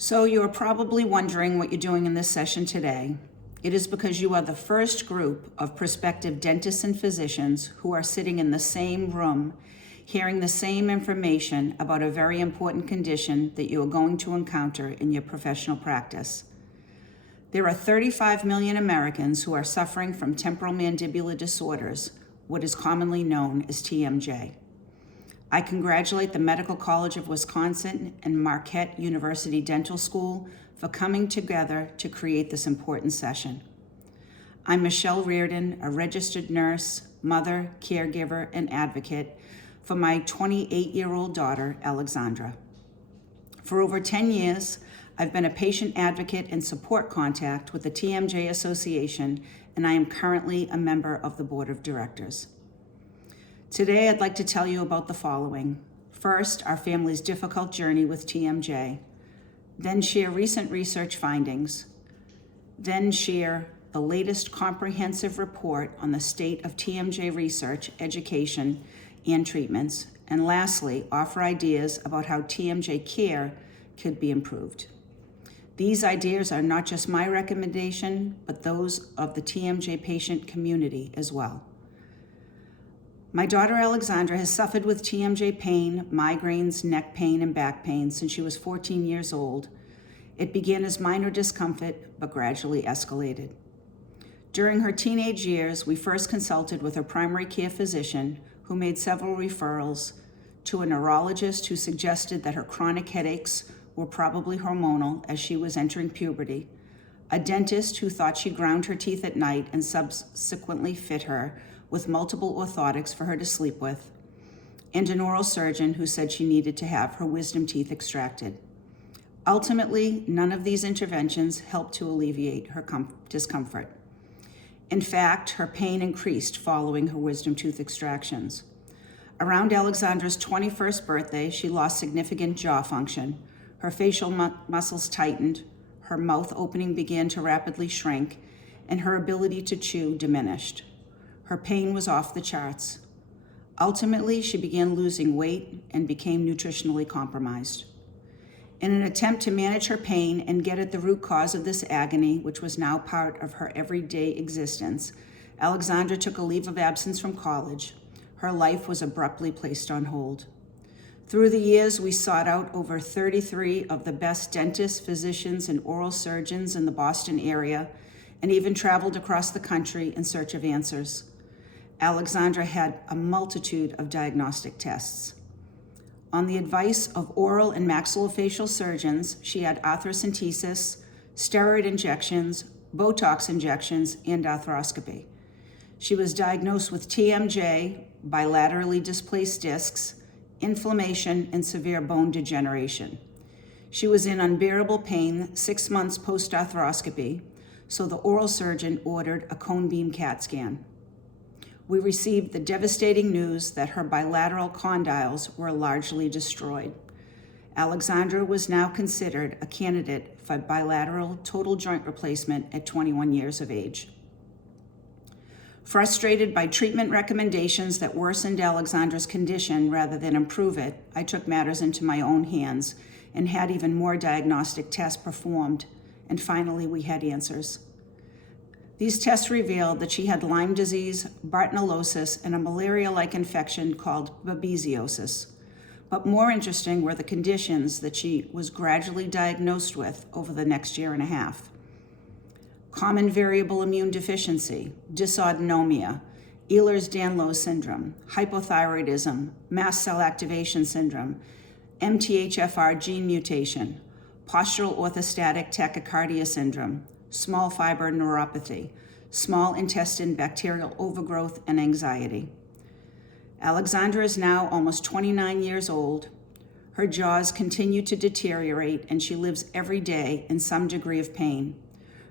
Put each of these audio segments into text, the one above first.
So you are probably wondering what you're doing in this session today. It is because you are the first group of prospective dentists and physicians who are sitting in the same room, hearing the same information about a very important condition that you are going to encounter in your professional practice. There are 35 million Americans who are suffering from temporal mandibular disorders, what is commonly known as TMJ. I congratulate the Medical College of Wisconsin and Marquette University Dental School for coming together to create this important session. I'm Michelle Reardon, a registered nurse, mother, caregiver, and advocate for my 28-year-old daughter, Alexandra. For over 10 years, I've been a patient advocate and support contact with the TMJ Association, and I am currently a member of the Board of Directors. Today, I'd like to tell you about the following. First, our family's difficult journey with TMJ. Then share recent research findings. Then share the latest comprehensive report on the state of TMJ research, education, and treatments. And lastly, offer ideas about how TMJ care could be improved. These ideas are not just my recommendation, but those of the TMJ patient community as well. My daughter Alexandra has suffered with TMJ pain, migraines, neck pain, and back pain since she was 14 years old. It began as minor discomfort, but gradually escalated. During her teenage years, we first consulted with her primary care physician, who made several referrals to a neurologist who suggested that her chronic headaches were probably hormonal as she was entering puberty, a dentist who thought she ground her teeth at night and subsequently fit her with multiple orthotics for her to sleep with, and an oral surgeon who said she needed to have her wisdom teeth extracted. Ultimately, none of these interventions helped to alleviate her discomfort. In fact, her pain increased following her wisdom tooth extractions. Around Alexandra's 21st birthday, she lost significant jaw function. Her facial muscles tightened, her mouth opening began to rapidly shrink, and her ability to chew diminished. Her pain was off the charts. Ultimately, she began losing weight and became nutritionally compromised. In an attempt to manage her pain and get at the root cause of this agony, which was now part of her everyday existence, Alexandra took a leave of absence from college. Her life was abruptly placed on hold. Through the years, we sought out over 33 of the best dentists, physicians, and oral surgeons in the Boston area, and even traveled across the country in search of answers. Alexandra had a multitude of diagnostic tests. On the advice of oral and maxillofacial surgeons, she had arthrocentesis, steroid injections, Botox injections, and arthroscopy. She was diagnosed with TMJ, bilaterally displaced discs, inflammation, and severe bone degeneration. She was in unbearable pain 6 months post-arthroscopy, so the oral surgeon ordered a cone beam CAT scan. We received the devastating news that her bilateral condyles were largely destroyed. Alexandra was now considered a candidate for bilateral total joint replacement at 21 years of age. Frustrated by treatment recommendations that worsened Alexandra's condition rather than improve it, I took matters into my own hands and had even more diagnostic tests performed, and finally we had answers. These tests revealed that she had Lyme disease, Bartonellosis, and a malaria-like infection called babesiosis. But more interesting were the conditions that she was gradually diagnosed with over the next year and a half. Common variable immune deficiency, dysautonomia, Ehlers-Danlos syndrome, hypothyroidism, mast cell activation syndrome, MTHFR gene mutation, postural orthostatic tachycardia syndrome, small fiber neuropathy, small intestine bacterial overgrowth, and anxiety. Alexandra is now almost 29 years old. Her jaws continue to deteriorate, and she lives every day in some degree of pain.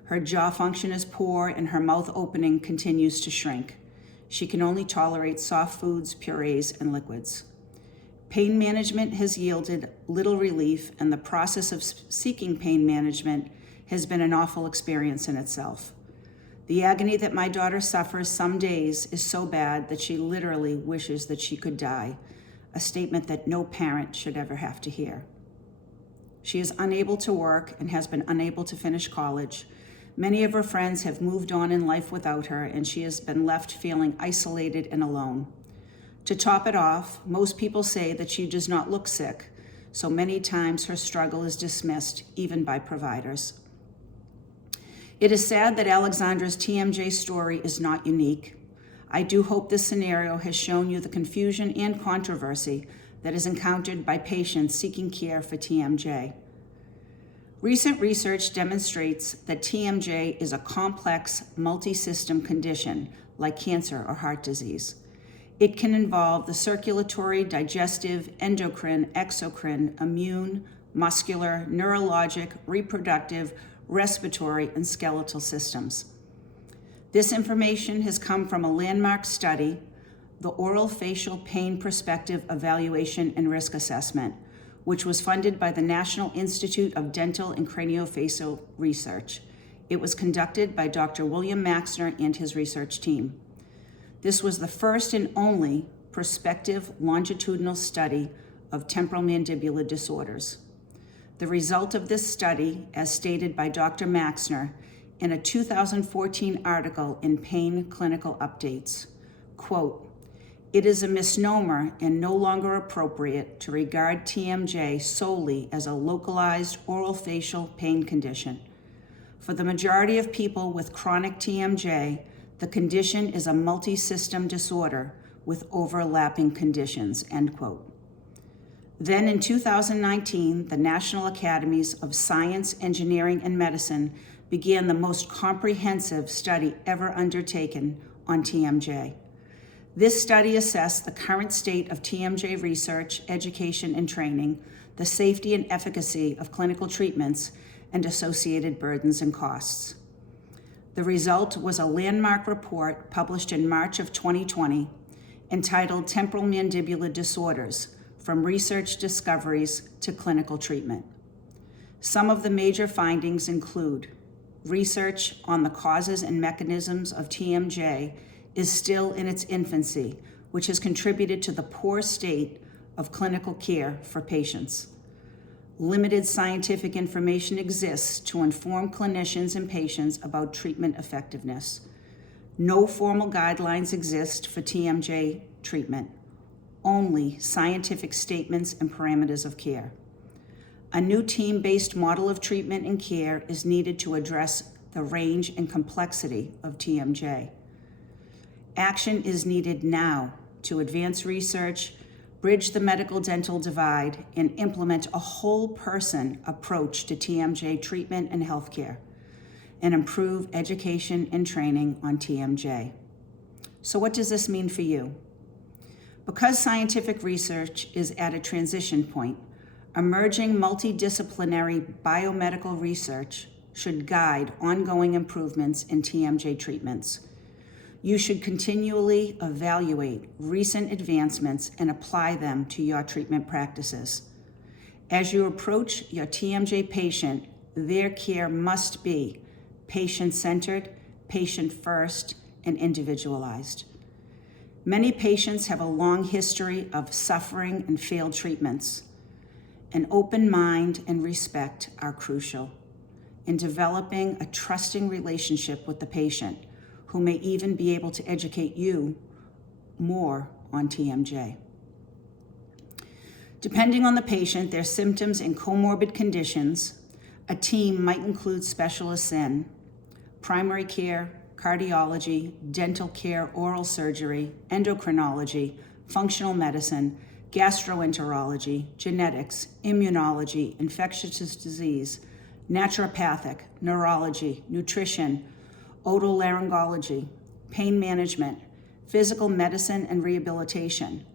Her jaw function is poor, and her mouth opening continues to shrink. She can only tolerate soft foods, purees, and liquids. Pain management has yielded little relief, and the process of seeking pain management has been an awful experience in itself. The agony that my daughter suffers some days is so bad that she literally wishes that she could die, a statement that no parent should ever have to hear. She is unable to work and has been unable to finish college. Many of her friends have moved on in life without her, and she has been left feeling isolated and alone. To top it off, most people say that she does not look sick, so many times her struggle is dismissed, even by providers. It is sad that Alexandra's TMJ story is not unique. I do hope this scenario has shown you the confusion and controversy that is encountered by patients seeking care for TMJ. Recent research demonstrates that TMJ is a complex, multi-system condition like cancer or heart disease. It can involve the circulatory, digestive, endocrine, exocrine, immune, muscular, neurologic, reproductive, respiratory, and skeletal systems. This information has come from a landmark study, the Oral Facial Pain Prospective Evaluation and Risk Assessment, which was funded by the National Institute of Dental and Craniofacial Research. It was conducted by Dr. William Maxner and his research team. This was the first and only prospective longitudinal study of temporal mandibular disorders. The result of this study, as stated by Dr. Maxner in a 2014 article in Pain Clinical Updates, quote, "It is a misnomer and no longer appropriate to regard TMJ solely as a localized orofacial pain condition. For the majority of people with chronic TMJ, the condition is a multi-system disorder with overlapping conditions," end quote. Then in 2019, the National Academies of Science, Engineering, and Medicine began the most comprehensive study ever undertaken on TMJ. This study assessed the current state of TMJ research, education, and training, the safety and efficacy of clinical treatments, and associated burdens and costs. The result was a landmark report published in March of 2020 entitled Temporal Mandibular Disorders: From Research Discoveries to Clinical Treatment. Some of the major findings include research on the causes and mechanisms of TMJ is still in its infancy, which has contributed to the poor state of clinical care for patients. Limited scientific information exists to inform clinicians and patients about treatment effectiveness. No formal guidelines exist for TMJ treatment, only scientific statements and parameters of care. A new team-based model of treatment and care is needed to address the range and complexity of TMJ. Action is needed now to advance research, bridge the medical-dental divide, and implement a whole-person approach to TMJ treatment and healthcare, and improve education and training on TMJ. So what does this mean for you? Because scientific research is at a transition point, emerging multidisciplinary biomedical research should guide ongoing improvements in TMJ treatments. You should continually evaluate recent advancements and apply them to your treatment practices. As you approach your TMJ patient, their care must be patient-centered, patient-first, and individualized. Many patients have a long history of suffering and failed treatments. An open mind and respect are crucial in developing a trusting relationship with the patient, who may even be able to educate you more on TMJ. Depending on the patient, their symptoms and comorbid conditions, a team might include specialists in primary care, cardiology, dental care, oral surgery, endocrinology, functional medicine, gastroenterology, genetics, immunology, infectious disease, naturopathic, neurology, nutrition, otolaryngology, pain management, physical medicine and rehabilitation,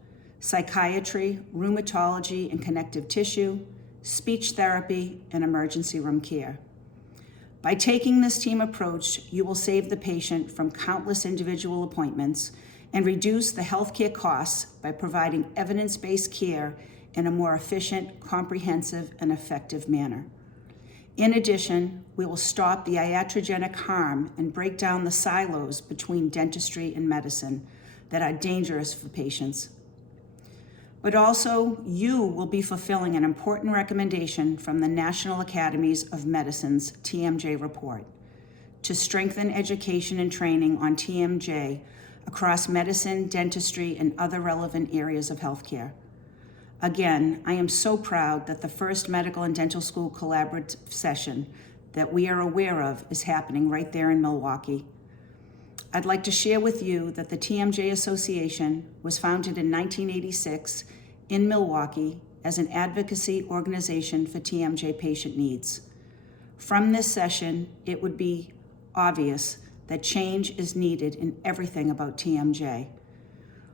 psychiatry, rheumatology and connective tissue, speech therapy, and emergency room care. By taking this team approach, you will save the patient from countless individual appointments and reduce the healthcare costs by providing evidence-based care in a more efficient, comprehensive, and effective manner. In addition, we will stop the iatrogenic harm and break down the silos between dentistry and medicine that are dangerous for patients. But also, you will be fulfilling an important recommendation from the National Academies of Medicine's TMJ report to strengthen education and training on TMJ across medicine, dentistry, and other relevant areas of healthcare. Again, I am so proud that the first medical and dental school collaborative session that we are aware of is happening right there in Milwaukee. I'd like to share with you that the TMJ Association was founded in 1986 in Milwaukee as an advocacy organization for TMJ patient needs. From this session, it would be obvious that change is needed in everything about TMJ.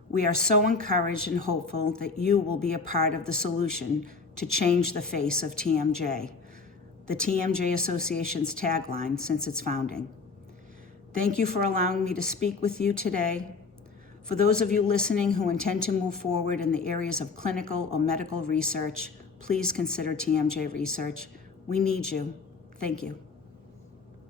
We are so encouraged and hopeful that you will be a part of the solution to change the face of TMJ, the TMJ Association's tagline since its founding. Thank you for allowing me to speak with you today. For those of you listening who intend to move forward in the areas of clinical or medical research, please consider TMJ research. We need you. Thank you.